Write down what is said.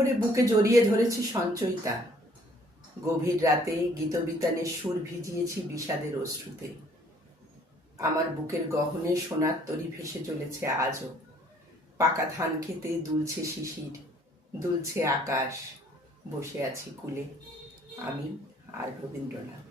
ভরে বুকে জড়িয়ে ধরেছি সঞ্চয়িতা। গভীর রাতে গীতবিতানের সুর ভিজিয়েছি বিষাদের অশ্রুতে। আমার বুকের গহনে সোনার তরী ভেসে চলেছে আজও। পাকা ধান খেতে দুলছে শিশির, দুলছে আকাশ। বসে আছি কুলে আমি আর রবীন্দ্রনাথ।